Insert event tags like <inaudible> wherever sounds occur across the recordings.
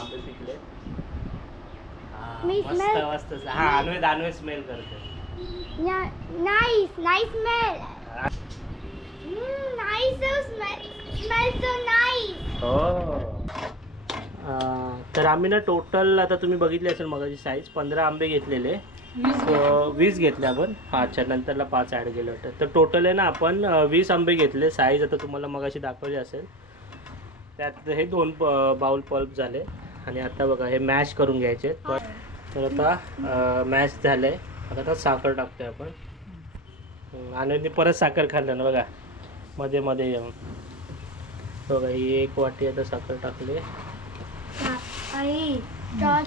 आंबे पिकले मी मस्त smell- मस्त. हा अन्वे दानवे स्मेल करते Nice, nice smell. Mm, nice, so smell. Smells so nice. हो. तर आम्ही ना टोटल आता तुम्ही बघितले असेल मगाची साईज पंधरा आंबे घेतलेले. वीस घेतले आपण. हा अच्छा नंतरला पाच ॲड केलं होतं तर टोटल आहे ना आपण अं, वीस आंबे घेतले. साईज आता तुम्हाला मगाशी दाखवली असेल. त्यात हे दोन बाउल पल्प झाले. आणि आता बघा हे मॅश करून घ्यायचे. तर आता मॅश झाले आता आता साखर टाकतोय आपण. आणि परत साखर खाल्लं ना बघा मध्ये मध्ये येऊन. बघा ही एक वाटी आता साखर टाकली.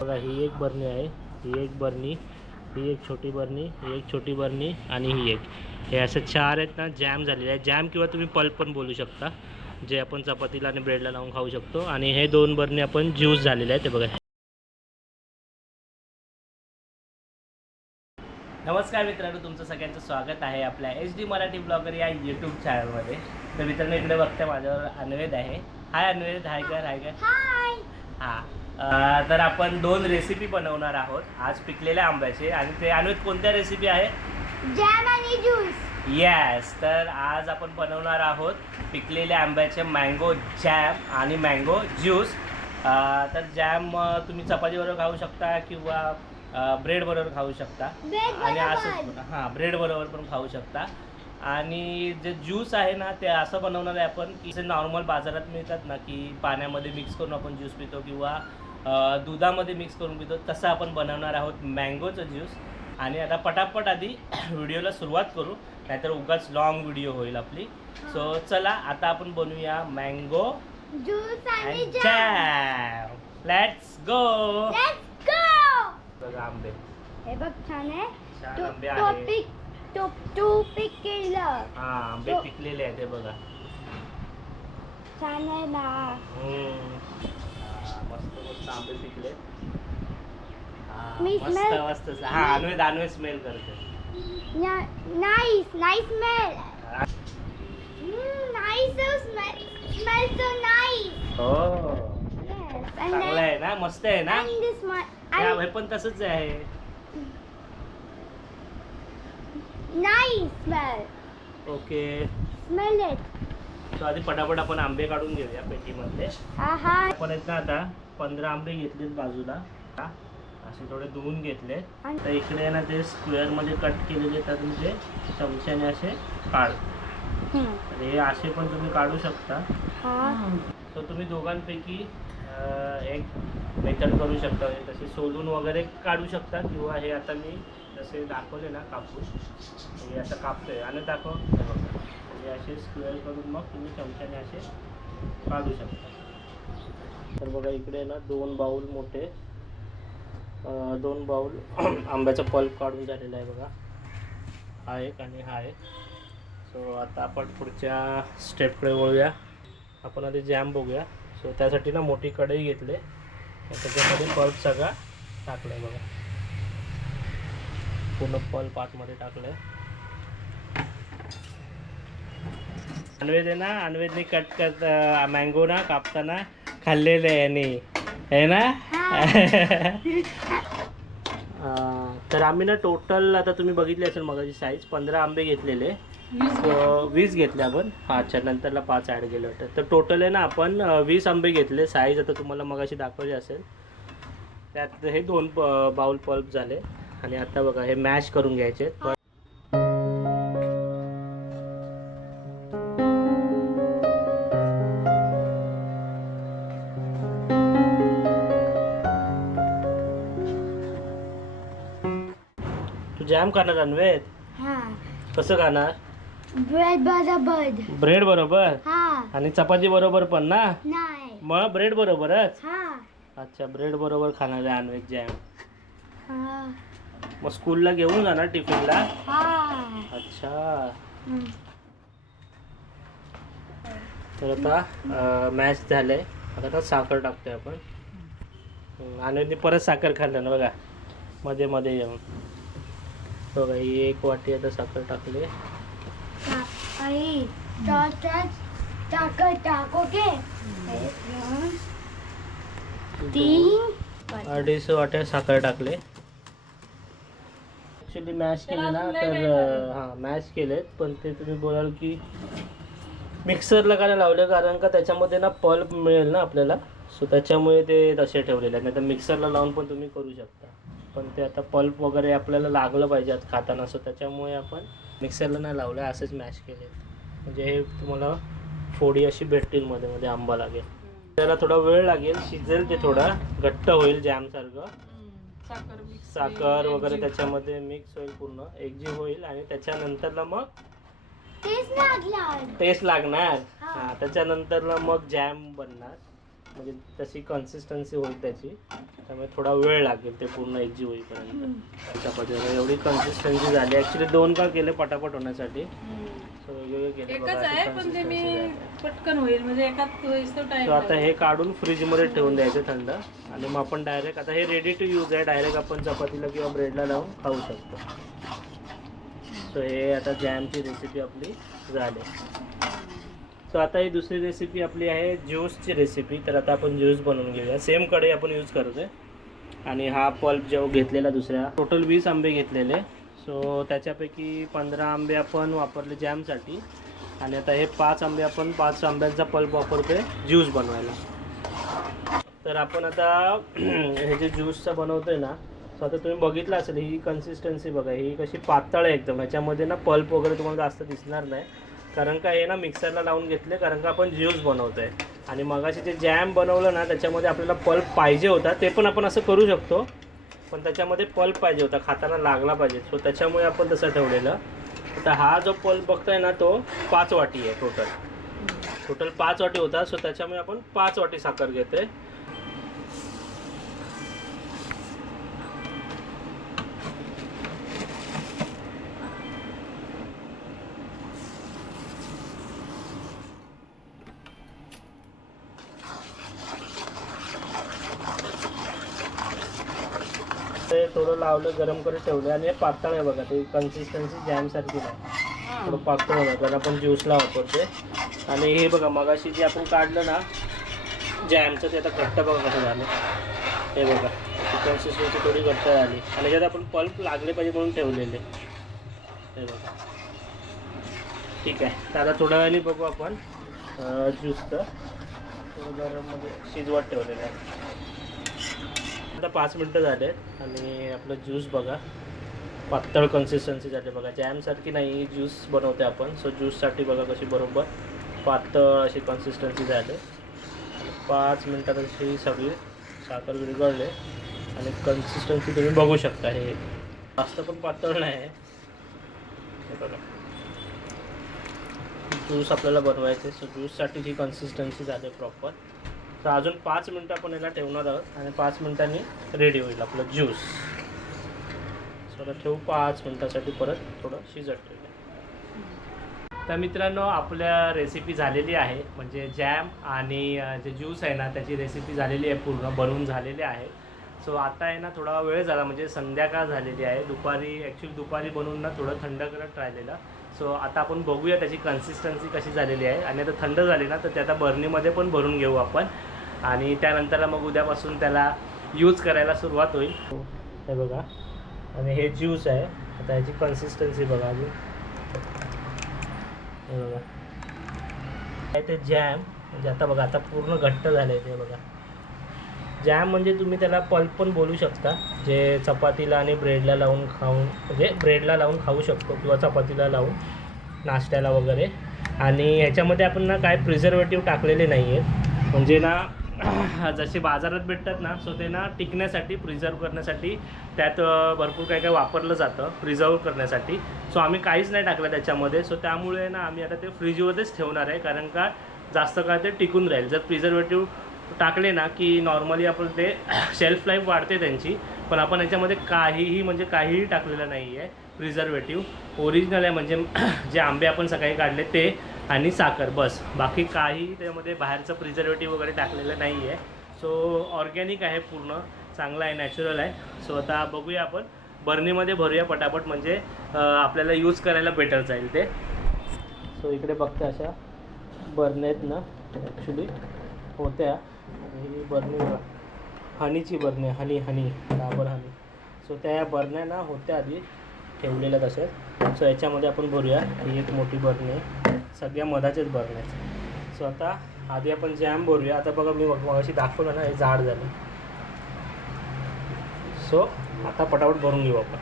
बघा ही एक बरणी आहे. ही एक बरणी ही एक छोटी बरणी ही एक छोटी बरणी आणि ही एक. हे असे चार आहेत ना जॅम झालेले आहे जॅम किंवा तुम्ही पल्प पण बोलू शकता. जे आपण चपातीला आणि ब्रेडला लावून खाऊ शकतो. आणि हे दोन बरणी आपण ज्यूस झालेले आहे ते बघा. नमस्कार मित्रांनो तुमचं सगळ्यांचं स्वागत आहे आपल्या एच डी मराठी ब्लॉगर या यूट्यूब चॅनलमध्ये तर मित्रांनो इकडे बघते माझ्यावर अन्वेद आहे. हाय अन्वेद हाय कर हाय कर. हां तर आपण दोन रेसिपी बनवणार आहोत. आज पिकलेल्या आंब्याचे. आणि ते अनुत कोणत्या रेसिपी आहे? Jam आणि juice. येस तर आज आपण बनवणार आहोत पिकलेल्या आंब्याचे मँगो जॅम आणि मँगो ज्यूस तर जॅम तुम्ही चपातीबरोबर खाऊ शकता किंवा ब्रेड बरोबर खाऊ शकता. आणि. असं हां ब्रेड बरोबर पण खाऊ शकता. आणि जे ज्यूस आहे ना ते असं बनवणार आहे आपण की जे नॉर्मल बाजारात मिळतात ना की पाण्यामध्ये मिक्स करून आपण ज्यूस पितो किंवा दुधामध्ये मिक्स करून पितो तसं आपण बनवणार आहोत मँगोचं ज्यूस आणि आता पटापट आधी <clears throat> व्हिडिओला सुरुवात करू. नाहीतर उगाच लॉंग व्हिडिओ होईल आपली. सो चला आता आपण बनवूया mango and. Jam let's go. बघा आंबे. हे बघ छान आहे. छान आंबे आहे. पिक केलं. हा आंबे पिकलेले आहेत हे बघा. छान आहे ना. हम्म. हा, मस्त मस्त आंबे पिकले. हा, मी मस्त smell- मस्त. हा अन्वे दानवे स्मेल करते. नाईस नाईस स्मेल हा. Nice so smell. Smells so nice. हो Yes. And चांगलं then आहे ना मस्त आहे ना and this one. या, And पण तसंच आहे nice smell. Okay Smell it. So आधी पटापट आपण आंबे काढून घेऊया पेटीमधले Aha. आपण आहेत ना आता पंधरा आंबे घेतलेत बाजूला हा, असे थोडे धुवून घेतले. तर इकडे ना ते स्क्वेअरमध्ये कट केलेले तर तुमचे चमच्याने असे काढ. तर हे असे पण तुम्ही काढू शकता. तर तुम्ही दोघांपैकी एक मेथड करू शकता. म्हणजे तसे सोलून वगैरे काढू शकता किंवा हे आता मी जसे दाखवले ना कापूस हे असं कापतोय. आणि दाखव. हे हे असे स्क्वेअर करून मग तुम्ही चमच्याने असे काढू शकता. तर बघा इकडे ना दोन बाऊल मोठे. दोन बाऊल <clears throat> आंब्याचा पल्प काढून झालेला आहे बघा. हा एक आणि हा एक. सो आता आपण पुढच्या स्टेपकडे वळूया. आपण आधी जॅम बघूया. सो त्यासाठी ना मोठी कढई घेतली. त्याच्यामध्ये पल्प सगळा टाकला आहे बघा. पूर्ण पल्प आतमध्ये टाकलं आहे अनवेद आहे ना अनवेदने कट करत मँगो ना कापताना खाल्लेलं आहे यांनी. आहे ना? <laughs> तर आम्ही ना टोटल आता तुम्ही बघितले असेल मगाची साईज पंधरा आंबे घेतलेले. वीस घेतले आपण. हा अच्छा नंतरला पाच ॲड केलं होतं तर टोटल आहे ना आपण वीस आंबे घेतले. साईज आता तुम्हाला मगाशी दाखवली असेल. त्यात हे दोन बाउल पल्प झाले. आणि आता बघा हे मॅश करून घ्यायचे. जॅम खाणार अन्वेत हा. कसं खाणार Bread बरोबर. ब्रेड बरोबर हा. आणि चपाती बरोबर पण ना नाही. मग ब्रेड बरोबरच हा. अच्छा ब्रेड बरोबर खाणार आहे अनवेज जॅम हा. मग स्कूलला घेऊन जाणार टिफिनला हा. अच्छा हम्म. तर आता मॅच झालंय आता आता साखर टाकतोय आपण हम्म, आणि परत साखर खाल्लं ना बघा मध्ये मध्ये येऊन बघा ही एक वाटी आता साखर टाकली. आई, टाक- दोन. तीन. अडीच वाट्या साखर टाकले. ॲक्च्युली मॅश केले ना तर हां मॅश केलेत पण ते तुम्ही बोलाल की मिक्सरला काय लावले कारण का त्याच्यामध्ये ना पल्प मिळेल ना आपल्याला. सो त्याच्यामुळे ते तसे ठेवलेले आहेत. नाही तर मिक्सरला लावून पण तुम्ही करू शकता. पण ते आता पल्प वगैरे आपल्याला लागलं पाहिजे आज खाताना सो त्याच्यामुळे आपण मिक्सरला नाही लावलं असंच मॅश केले. म्हणजे हे तुम्हाला फोडी अशी भेटतील मध्ये मध्ये आंबा लागेल. त्याला थोडा वेळ लागेल शिजेल ते थोडा घट्ट होईल जॅमसारखं साखर वगैरे त्याच्यामध्ये मिक्स होईल पूर्ण एकजीव होईल आणि त्याच्यानंतरला मग टेस्ट लागणार. हा. हा त्याच्यानंतरला मग जॅम बनणार. म्हणजे तशी कन्सिस्टन्सी होईल त्याची. त्यामुळे थोडा वेळ लागेल ते पूर्ण एकजीव होईपर्यंत अशा पद्धतीने एवढी कन्सिस्टन्सी झाली. ॲक्च्युली दोन का केले पटापट होण्यासाठी. सो वेगवेगळे केले एकच बघा, अशी आहे पण ते मी consistency झाली. पटकन होईल. म्हणजे टाइम आता हे काढून फ्रीजमध्ये ठेवून द्यायचं थंड. आणि मग आपण डायरेक्ट आता हे रेडी टू यूज आहे. डायरेक्ट आपण चपातीला किंवा ब्रेडला लावून खाऊ शकतो. सो हे आता जॅमची रेसिपी आपली झाली. सो आता ही दुसरी रेसिपी आपली आहे ज्यूसची रेसिपी तर आता आपण ज्यूस बनवून घेऊया. सेम कढई आपण यूज करतोय आणि हा पल्प जो घेतलेला दुसऱ्या. टोटल वीस आंबे घेतलेले. सो त्याच्यापैकी पंधरा आंबे आपण वापरले जॅमसाठी आणि आता हे पाच आंबे आपण पाच आंब्यांचा पल्प वापरतोय ज्यूस बनवायला. तर आपण आता <clears throat> हे जे ज्यूसचं बनवतोय ना सो आता तुम्ही बघितलं असेल ही कन्सिस्टन्सी बघा ही कशी पातळ आहे एकदम. ह्याच्यामध्ये ना पल्प वगैरे तुम्हाला जास्त दिसणार नाही. कारण का हे ना मिक्सरला लावून घेतले कारण का आपण ज्यूस बनवतोय. आणि मगाशी जे जॅम बनवलं ना त्याच्यामध्ये आपल्याला पल्प पाहिजे होता ते पण आपण असं करू शकतो. पण त्याच्यामध्ये पल्प पाहिजे होता खाताना लागला पाहिजे. सो त्याच्यामुळे आपण तसं ठेवलेलं. आता हा जो पल्प बघताय ना तो पाच वाटी आहे टोटल टोटल पाच वाटी होता सो त्याच्यामुळे आपण पाच वाटी साखर घेते ते थोडं लावलं गरम करत ठेवलं आणि हे पातळ आहे बघा ते कन्सिस्टन्सी जॅमसारखी नाही. थोडं पातळ होणार कारण आपण ज्यूसला वापरते आणि हे बघा मगाशी जे आपण काढलं ना जॅमचं ते आता घट्ट बघा कसं झालं. हे बघा कन्सिस्टन्सी थोडी घट्ट झाली. आणि त्यात आपण पल्प लागले पाहिजे म्हणून ठेवलेले. हे बघा. ठीक आहे. तर आता थोड्या वेळाने बघू आपण ज्यूसचं थोडं गरममध्ये शिजवत ठेवलेलं आहे. आता पाच मिनटं झाले आणि आपलं ज्यूस बघा. पातळ कन्सिस्टन्सी झाली बघा. जॅमसारखी नाही ज्यूस बनवते आपण. सो ज्यूससाठी बघा कशी बरोबर पातळ अशी कन्सिस्टन्सी झाली. आणि पाच मिनटात अशी सगळी साखर विरघळले आणि कन्सिस्टन्सी तुम्ही बघू शकता. हे जास्त पण पातळ नाही. आहे हे बघा. ज्यूस आपल्याला बनवायचे सो ज्यूससाठी ही कन्सिस्टन्सी झाली प्रॉपर तर अजून पाच मिनटं आपण याला ठेवणार आहोत आणि पाच मिनटांनी रेडी होईल आपलं ज्यूस सो ठेवू पाच मिनटासाठी परत थोडं शिजत ठेवू तर मित्रांनो आपल्या रेसिपी झालेली आहे. म्हणजे जॅम आणि जे ज्यूस आहे ना त्याची रेसिपी झालेली आहे पूर्ण बनवून झालेली आहे. सो आता आहे ना थोडा वेळ झाला. म्हणजे संध्याकाळ झालेली आहे. दुपारी ॲक्च्युली दुपारी बनवून ना थोडं थंड करत राहिलेलं. सो आता आपण बघूया त्याची कन्सिस्टन्सी कशी झालेली आहे. आणि आता थंड झाली ना तर ते आता बर्नीमध्ये पण भरून घेऊ आपण. आणि त्यानंतर मग उद्यापासून त्याला यूज करायला सुरुवात होईल. हे बघा. आणि हे ज्यूस आहे. आता ह्याची कन्सिस्टन्सी बघा अजून हे बघा. आहे ते जॅम म्हणजे आता बघा आता पूर्ण घट्ट झालं आहे ते बघा. जॅम म्हणजे तुम्ही त्याला पल्प पण बोलू शकता. जे चपातीला आणि ब्रेडला लावून खाऊन म्हणजे ब्रेडला लावून खाऊ शकतो किंवा चपातीला लावून नाश्त्याला वगैरे. आणि ह्याच्यामध्ये आपण ना काय प्रिझर्वेटिव्ह टाकलेले नाही आहेत म्हणजे ना <coughs> जसे बाजारात भेटतात ना सो ते ना टिकण्यासाठी प्रिझर्व करण्यासाठी त्यात भरपूर काही काय वापरलं जातं प्रिझर्व करण्यासाठी. सो आम्ही काहीच नाही टाकलं त्याच्यामध्ये. सो त्यामुळे ना आम्ही आता ते फ्रीजमध्येच ठेवणार आहे. कारण का जास्त काळ ते टिकून राहील. जर प्रिझर्वेटिव्ह टाकले ना की नॉर्मली आपण ते <coughs> शेल्फ लाईफ वाढते त्यांची पण आपण याच्यामध्ये काहीही म्हणजे काहीही टाकलेलं नाही आहे प्रिझर्वेटिव्ह ओरिजिनल आहे म्हणजे <coughs> जे आंबे आपण सकाळी काढले ते आणि साखर बस. बाकी काही त्यामध्ये बाहेरचं प्रिझर्वेटिव्ह वगैरे टाकलेलं नाही आहे सो ऑर्गॅनिक आहे पूर्ण. चांगलं आहे नॅचरल आहे. सो आता बघूया आपण. बर्नीमध्ये भरूया पटापट म्हणजे आपल्याला यूज करायला बेटर जाईल ते. सो इकडे बघते अशा बर्नेत ना. ॲक्च्युली होत्या. आणि ही बर्नी हनीची बरणी आहे, honey honey. Dabur honey. So त्या बरण्या ना होत्या आधी ठेवलेल्या तशाच सो याच्यामध्ये आपण भरूया. ही एक मोठी बरणी आहे. सगळ्या मधाचेच बरण्या सो आता आधी आपण जॅम भरूया. आता बघा मी अशी दाखवलं ना हे जाड झालं. सो आता पटापट भरून घेऊ आपण.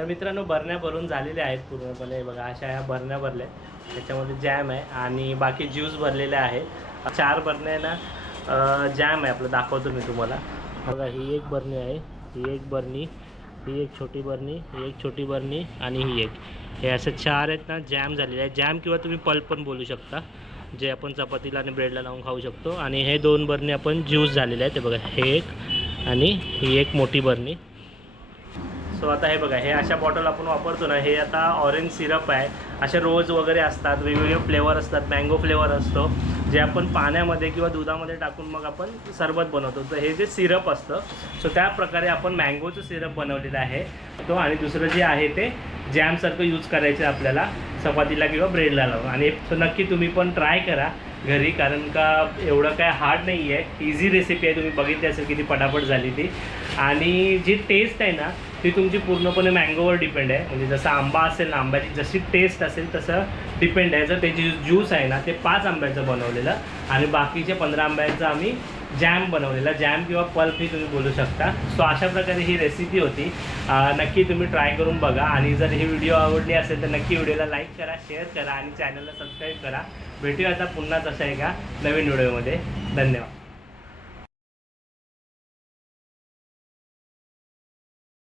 तर मित्रांनो बरण्या भरून झालेल्या आहेत पूर्णपणे. बघा अशा ह्या बरण्या भरल्या आहेत. त्याच्यामध्ये जॅम आहे आणि बाकी ज्यूस भरलेले आहे. चार बरण्या आहे ना जॅम आहे आपलं. दाखवतो मी तुम्हाला. बघा ही एक बरणी आहे. ही एक बरणी ही एक छोटी बरणी ही एक छोटी बरणी आणि ही एक. हे असे चार आहेत ना जॅम झालेले आहे जॅम किंवा तुम्ही पल्प पण बोलू शकता. जे आपण चपातीला आणि ब्रेडला लावून खाऊ शकतो. आणि हे दोन बरणी आपण ज्यूस झालेले आहेत. ते बघा हे एक आणि ही एक मोठी बरणी. सो आता हे बघा हे अशा बॉटल आपण वापरतो ना हे आता ऑरेंज सिरप आहे. असे रोज वगैरे असतात वेगवेगळे फ्लेवर असतात मँगो फ्लेवर असतो जे आपण पाण्यामध्ये किंवा दुधामध्ये टाकून मग आपण सरबत बनवतो. तर हे जे सिरप असतं सो त्या प्रकारे आपण मँगोचं सिरप बनवलेलं आहे. तो आणि दुसरं जे आहे ते जॅमसारखं यूज करायचं आहे आपल्याला चपातीला किंवा ब्रेडला लावून. आणि सो नक्की तुम्ही पण ट्राय करा. घरी कारण का एवढं काय हार्ड नाही आहे इझी रेसिपी आहे तुम्ही बघितली असेल किती पटापट झाली ती. आणि जी टेस्ट आहे ना ती तुमची पूर्णपणे मँगोवर डिपेंड आहे. म्हणजे जसं आंबा असेल ना आंब्याची जशी टेस्ट असेल तसं डिपेंड आहे. जर त्याची ज्यूस आहे ना ते पाच आंब्याचं बनवलेलं. आणि बाकीचे पंधरा आंब्याचं आम्ही जॅम बनवलेला. जॅम किंवा पल्प तुम्ही बोलू शकता. सो अशा प्रकारे ही रेसिपी होती. नक्की तुम्ही ट्राय करून बघा. आणि जर ही व्हिडिओ आवडली असेल तर नक्की व्हिडिओला लाईक करा शेअर करा आणि चॅनलला सबस्क्राईब करा. भेटूया आता पुन्हा तसं आहे एका नवीन व्हिडिओमध्ये. धन्यवाद.